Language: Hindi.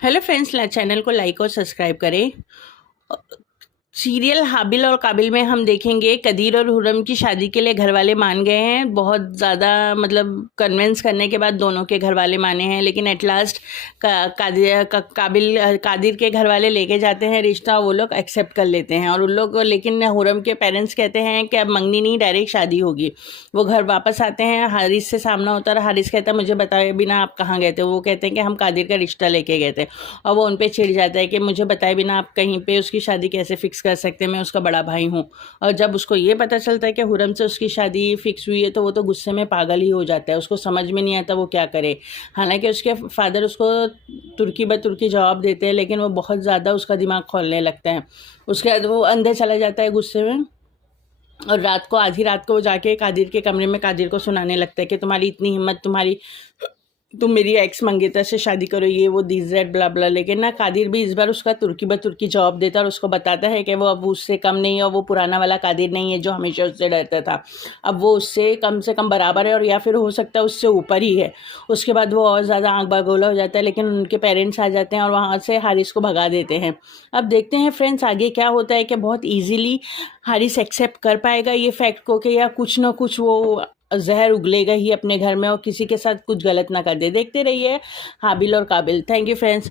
हेलो फ्रेंड्स, चैनल को लाइक और सब्सक्राइब करें। सीरियल हाबिल और काबिल में हम देखेंगे कदीर और हुर्रम की शादी के लिए घर वाले मान गए हैं। बहुत ज़्यादा मतलब कन्विंस करने के बाद दोनों के घर वाले माने हैं, लेकिन एट लास्ट कादिर के घर वाले लेके जाते हैं रिश्ता, वो लोग एक्सेप्ट कर लेते हैं और उन लोग, लेकिन हुर्रम के पेरेंट्स कहते हैं कि अब मंगनी नहीं, डायरेक्ट शादी होगी। वो घर वापस आते हैं, हारिस से सामना होता है। हारिस कहता है मुझे बताए बिना आप कहाँ गए थे। वो कहते हैं कि हम कादिर का रिश्ता लेके गए थे, और वो उन पे चिढ़ जाता है कि मुझे बताए बिना आप कहीं पे उसकी शादी कैसे फिक्स कर सकते हैं, मैं उसका बड़ा भाई हूँ। और जब उसको ये पता चलता है कि हुर्रम से उसकी शादी फिक्स हुई है, तो वो तो गुस्से में पागल ही हो जाता है। उसको समझ में नहीं आता वो क्या करे। हालांकि उसके फादर उसको तुर्की ब तुर्की जवाब देते हैं, लेकिन वो बहुत ज़्यादा उसका दिमाग खोलने लगता है। उसके बाद वो अंदर चला जाता है गुस्से में, और रात को, आधी रात को वो जाके कादिर के कमरे में कादिर को सुनाने लगता है कि तुम्हारी इतनी हिम्मत, तुम मेरी एक्स मंगेतर से शादी करो, ये वो दिस दैट ब्ला ब्ला। लेकिन ना कादिर भी इस बार उसका तुर्की ब तुर्की जवाब देता है और उसको बताता है कि वो अब उससे कम नहीं है, और वो पुराना वाला कादिर नहीं है जो हमेशा उससे डरता था। अब वो उससे कम बराबर है, और या फिर हो सकता है उससे ऊपर ही है। उसके बाद वो और ज़्यादा आंख बागोला हो जाता है, लेकिन उनके पेरेंट्स आ जाते हैं और वहाँ से हारिस को भगा देते हैं। अब देखते हैं फ्रेंड्स आगे क्या होता है, कि बहुत ईजीली हारिस एक्सेप्ट कर पाएगा ये फैक्ट को, कि या कुछ ना कुछ वो जहर उगलेगा ही अपने घर में और किसी के साथ कुछ गलत ना कर दे। देखते रहिए हाबिल और काबिल। Thank you friends.